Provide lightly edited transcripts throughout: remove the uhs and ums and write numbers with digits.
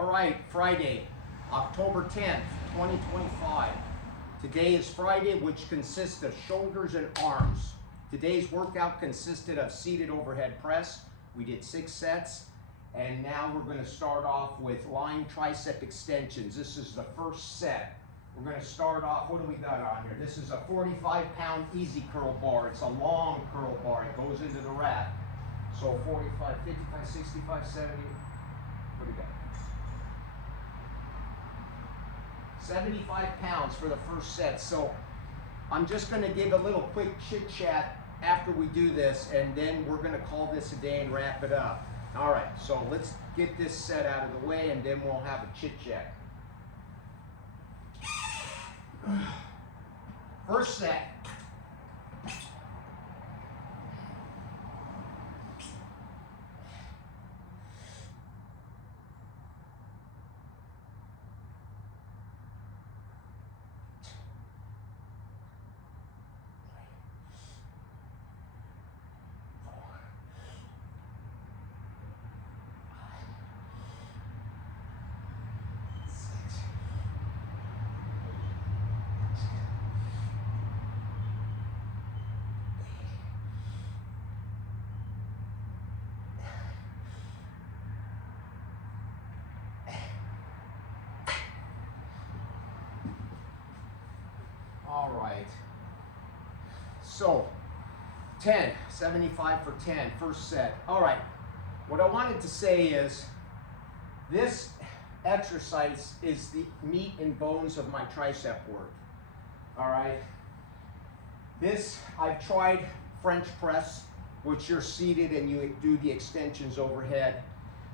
All right, Friday, October 10th, 2025. Today is Friday, which consists of shoulders and arms. Today's workout consisted of seated overhead press. We did 6 sets, and now we're going to start off with lying tricep extensions. This is the first set. We're going to start off, what do we got on here? This is a 45-pound easy curl bar. It's a long curl bar. It goes into the rack. So 45, 55, 65, 70, what do we got? 75 pounds for the first set. So I'm just going to give a little quick chit chat after we do this, and then we're going to call this a day and wrap it up. All right, so let's get this set out of the way, and then we'll have a chit chat. First set. All right, so 10, 75 for 10, first set. All right, what I wanted to say is this exercise is the meat and bones of my tricep work. All right, this, I've tried French press, which you're seated and you do the extensions overhead.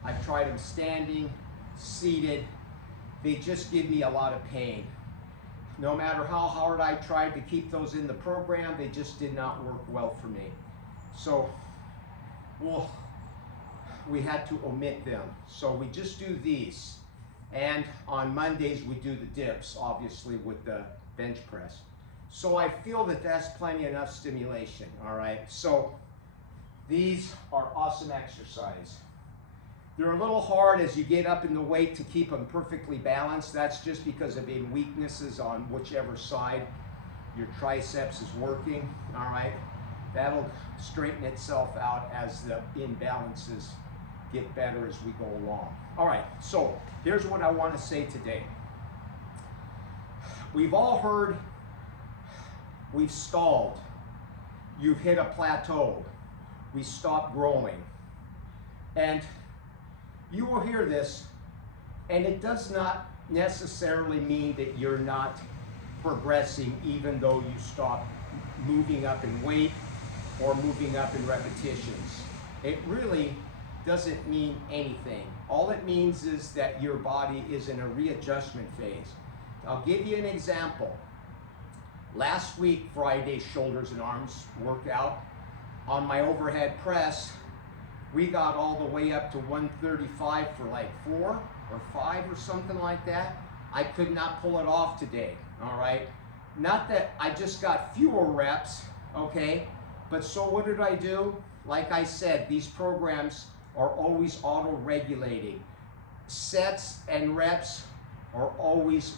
I've tried them standing, seated. They just give me a lot of pain. No matter how hard I tried to keep those in the program, they just did not work well for me. So, well, we had to omit them. So we just do these. And on Mondays, we do the dips, obviously, with the bench press. So I feel that that's plenty enough stimulation, all right? So these are awesome exercise. They're a little hard as you get up in the weight to keep them perfectly balanced. That's just because of any weaknesses on whichever side your triceps is working, all right? That'll straighten itself out as the imbalances get better as we go along. All right, so here's what I want to say today. We've all heard we've stalled. You've hit a plateau. We stopped growing. And you will hear this, and it does not necessarily mean that you're not progressing even though you stop moving up in weight or moving up in repetitions. It really doesn't mean anything. All it means is that your body is in a readjustment phase. I'll give you an example. Last week, Friday, shoulders and arms workout, on my overhead press, we got all the way up to 135 for like 4 or 5 or something like that. I could not pull it off today, all right? Not that I just got fewer reps, okay? But so what did I do? Like I said, these programs are always auto-regulating. Sets and reps are always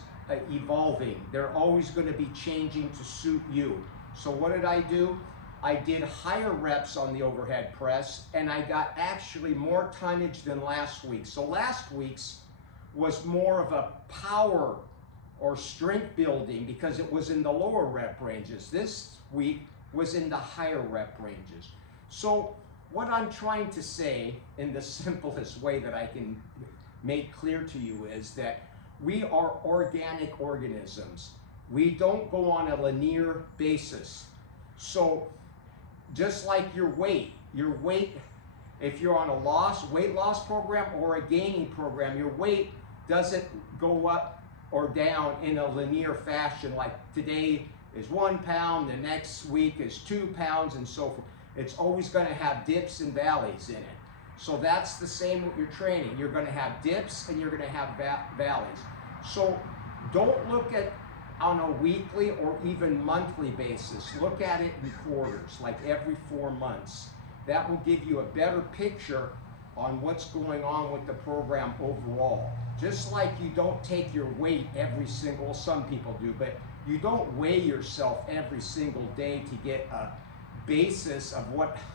evolving. They're always gonna be changing to suit you. So what did I do? I did higher reps on the overhead press, and I got actually more tonnage than last week. So last week's was more of a power or strength building because it was in the lower rep ranges. This week was in the higher rep ranges. So what I'm trying to say in the simplest way that I can make clear to you is that we are organic organisms. We don't go on a linear basis. So just like your weight, if you're on a weight loss program or a gaining program, your weight doesn't go up or down in a linear fashion, like today is 1 pound, the next week is 2 pounds, and so forth. It's always going to have dips and valleys in it. So that's the same with your training. You're going to have dips and you're going to have valleys. So don't look at on a weekly or even monthly basis. Look at it in quarters, like every 4 months. That will give you a better picture on what's going on with the program overall. Just like you don't take your weight every single, some people do, but you don't weigh yourself every single day to get a basis of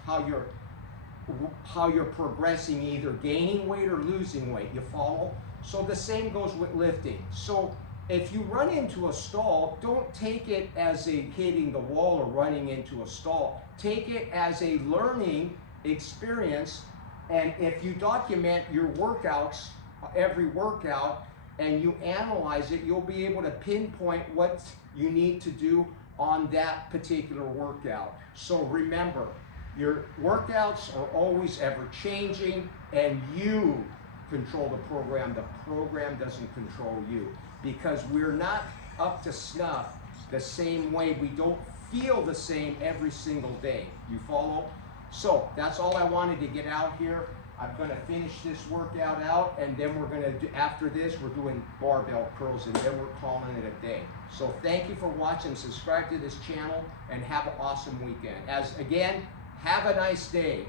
how you're progressing, either gaining weight or losing weight. You follow? So the same goes with lifting. So if you run into a stall, don't take it as a hitting the wall or running into a stall. Take it as a learning experience, and if you document your workouts, every workout, and you analyze it, you'll be able to pinpoint what you need to do on that particular workout. So remember, your workouts are always ever changing, and you control the program. The program doesn't control you, because we're not up to snuff the same way. We don't feel the same every single day. You follow? So that's all I wanted to get out here. I'm gonna finish this workout out, and then we're gonna do, after this, we're doing barbell curls, and then we're calling it a day. So thank you for watching. Subscribe to this channel, and have an awesome weekend. Again, have a nice day.